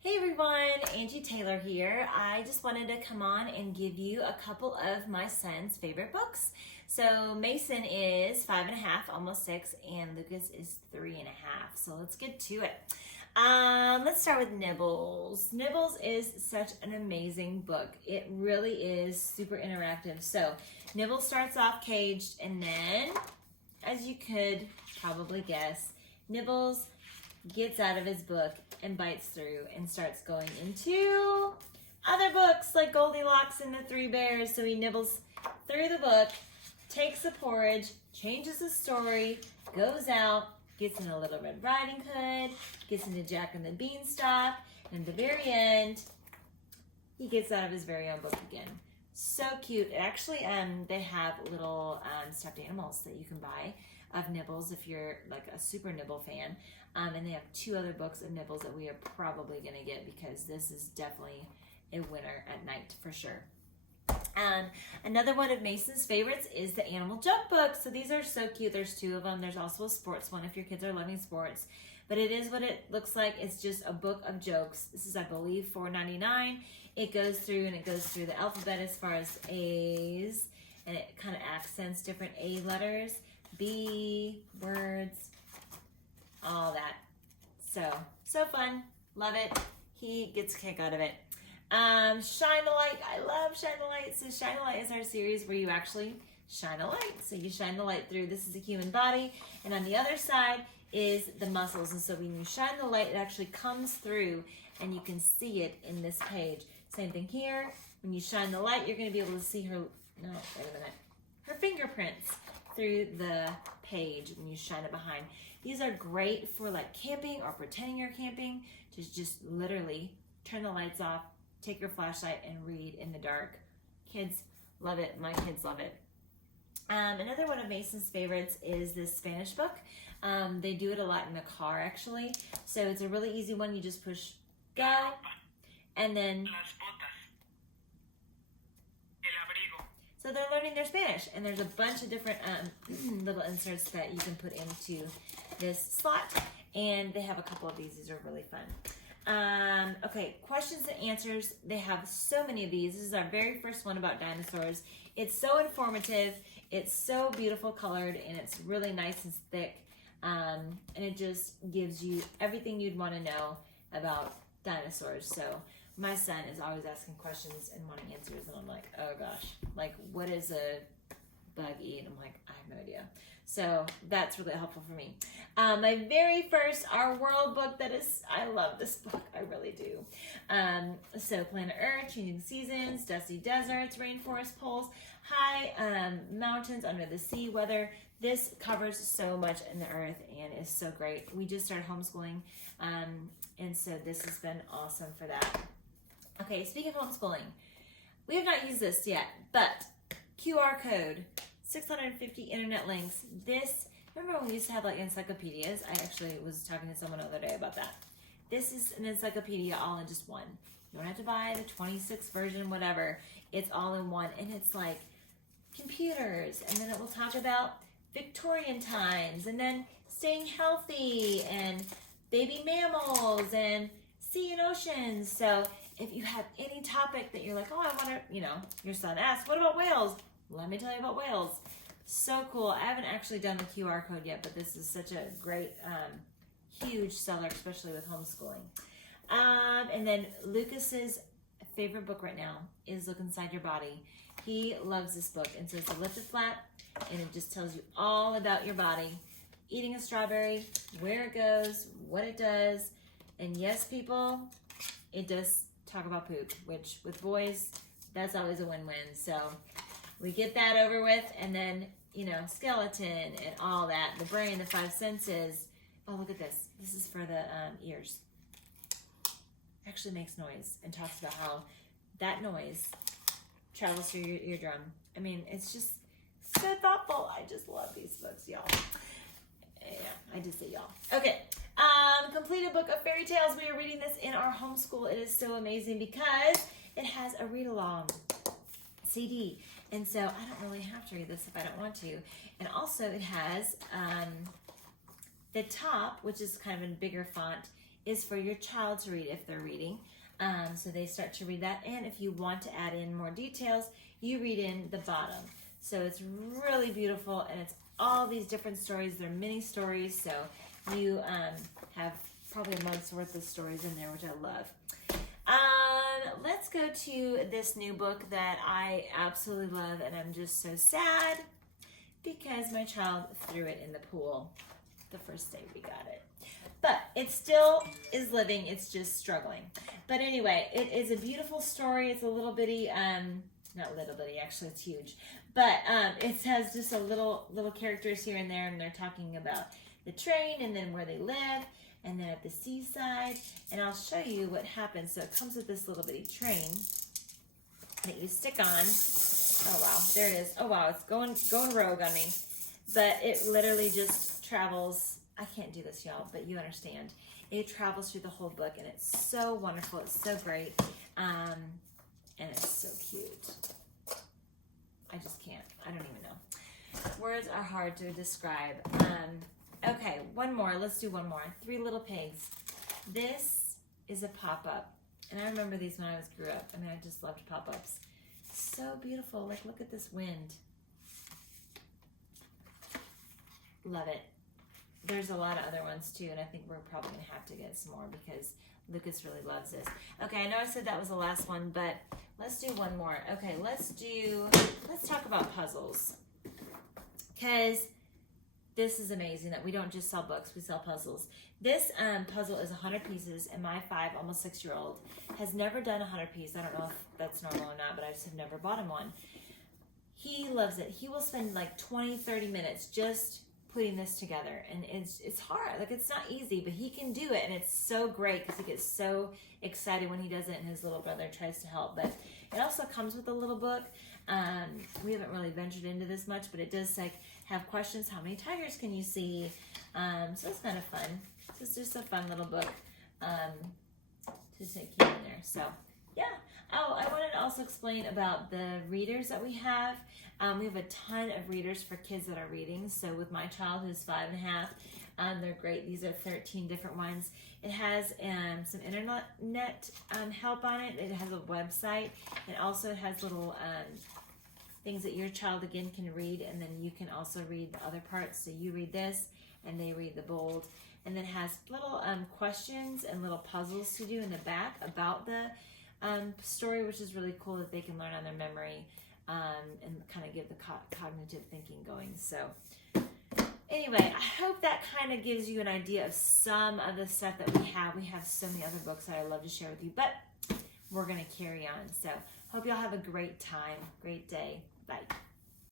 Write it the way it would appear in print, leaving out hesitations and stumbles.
Hey everyone, Angie Taylor here. I just wanted to come on and give you a couple of my son's favorite books. So Mason is 5.5, almost 6, and Lucas is 3.5. So let's get to it. Let's start with Nibbles. Nibbles is such an amazing book. It really is super interactive. So Nibbles starts off caged, and then, as you could probably guess, Nibbles gets out of his book and bites through and starts going into other books like Goldilocks and the Three Bears. So he nibbles through the book, takes the porridge, changes the story, goes out, gets in a Little Red Riding Hood, gets into Jack and the Beanstalk, and at the very end, he gets out of his very own book again. So cute. Actually, they have little stuffed animals that you can buy of Nibbles if you're like a super Nibble fan. And they have 2 other books of Nibbles that we are probably going to get because this is definitely a winner at night for sure. Another one of Mason's favorites is the Animal Joke book. So these are so cute. There's 2 of them. There's also a sports one if your kids are loving sports. But it is what it looks like. It's just a book of jokes. This is, I believe, $4.99. It goes through the alphabet as far as A's, and it kind of accents different A letters, B, words, all that. So fun. Love it. He gets a kick out of it. Shine a Light. I love Shine a Light. So Shine a Light is our series where you actually shine a light. So you shine the light through. This is a human body. And on the other side is the muscles. And so when you shine the light, it actually comes through and you can see it in this page. Same thing here. When you shine the light, you're going to be able to see her fingerprints through the page when you shine it behind. These are great for like camping or pretending you're camping. Just literally turn the lights off, take your flashlight, and read in the dark. Kids love it. My kids love it. Another one of Mason's favorites is this Spanish book. They do it a lot in the car actually. So it's a really easy one. You just push go, and then so they're learning their Spanish, and there's a bunch of different little inserts that you can put into this slot, and they have a couple of these. These are really fun. Okay, questions and answers. They have so many of these. This is our very first one about dinosaurs. It's so informative. It's so beautiful colored, and it's really nice and thick, and it just gives you everything you'd want to know about dinosaurs. So my son is always asking questions and wanting answers, and I'm like, oh gosh, like what does a bug eat? I'm like, I have no idea. So that's really helpful for me. My very first Our World book, I love this book, I really do. So Planet Earth, Changing Seasons, Dusty Deserts, Rainforest Poles, High Mountains, Under the Sea, Weather. This covers so much in the earth and is so great. We just started homeschooling, and so this has been awesome for that. Okay, speaking of homeschooling, we have not used this yet, but QR code, 650 internet links. Remember when we used to have like encyclopedias? I actually was talking to someone the other day about that. This is an encyclopedia all in just one. You don't have to buy the 26 version, whatever. It's all in one, and it's like computers, and then it will talk about Victorian times, and then staying healthy, and baby mammals, and sea and oceans. So if you have any topic that you're like, oh, I want to, your son asks, what about whales? Let me tell you about whales. So cool. I haven't actually done the QR code yet, but this is such a great, huge seller, especially with homeschooling. And then Lucas's favorite book right now is Look Inside Your Body. He loves this book. And so it's a lifted flat, and it just tells you all about your body. Eating a strawberry, where it goes, what it does. And yes, people, it does talk about poop, which with boys, that's always a win-win. So we get that over with, and then, skeleton and all that, the brain, the 5 senses. Oh, look at this. This is for the ears. Actually makes noise and talks about how that noise travels through your eardrum. I mean, it's just so thoughtful. I just love these books, y'all. Yeah, I did say y'all. Okay. Completed book of fairy tales. We are reading this in our homeschool. It is so amazing because it has a read-along CD. And so I don't really have to read this if I don't want to. And also it has the top, which is kind of in bigger font, is for your child to read if they're reading. So they start to read that. And if you want to add in more details, you read in the bottom. So it's really beautiful, and it's all these different stories. They're mini stories, so you have probably a month's worth of stories in there, which I love. Let's go to this new book that I absolutely love, and I'm just so sad because my child threw it in the pool the first day we got it. But it still is living, it's just struggling. But anyway, it is a beautiful story. It's a little bitty, not little bitty, actually it's huge. But it has just a little characters here and there, and they're talking about the train and then where they live, and then at the seaside. And I'll show you what happens. So it comes with this little bitty train that you stick on. Oh wow, there it is. Oh wow, it's going rogue on me. But it literally just travels. I can't do this, y'all, but you understand. It travels through the whole book, and it's so wonderful. It's so great, and it's so cute. I just can't. I don't even know. Words are hard to describe. Okay, one more. Let's do one more. 3 Little Pigs. This is a pop-up, and I remember these when I grew up. I mean, I just loved pop-ups. So beautiful. Like, look at this wind. Love it. There's a lot of other ones too, and I think we're probably going to have to get some more because Lucas really loves this. Okay, I know I said that was the last one, but let's do one more. Okay, let's talk about puzzles. Because this is amazing that we don't just sell books, we sell puzzles. This puzzle is 100 pieces, and my 5, almost 6-year-old has never done 100 pieces. I don't know if that's normal or not, but I just have never bought him one. He loves it. He will spend like 20, 30 minutes just putting this together, and it's hard. Like, it's not easy, but he can do it, and it's so great because he gets so excited when he does it, and his little brother tries to help. But it also comes with a little book. We haven't really ventured into this much, but it does like have questions. How many tigers can you see? So it's kind of fun. So it's just a fun little book to take you in there. So yeah. Oh, I wanted to also explain about the readers that we have. We have a ton of readers for kids that are reading. So with my child, who's 5.5, they're great. These are 13 different ones. It has some internet help on it. It has a website. It also has little things that your child, again, can read. And then you can also read the other parts. So you read this, and they read the bold. And then it has little questions and little puzzles to do in the back about the story, which is really cool that they can learn on their memory and kind of get the cognitive thinking going. So anyway, I hope that kind of gives you an idea of some of the stuff that we have. We have so many other books that I love to share with you, but we're going to carry on. So hope y'all have a great time, great day. Bye.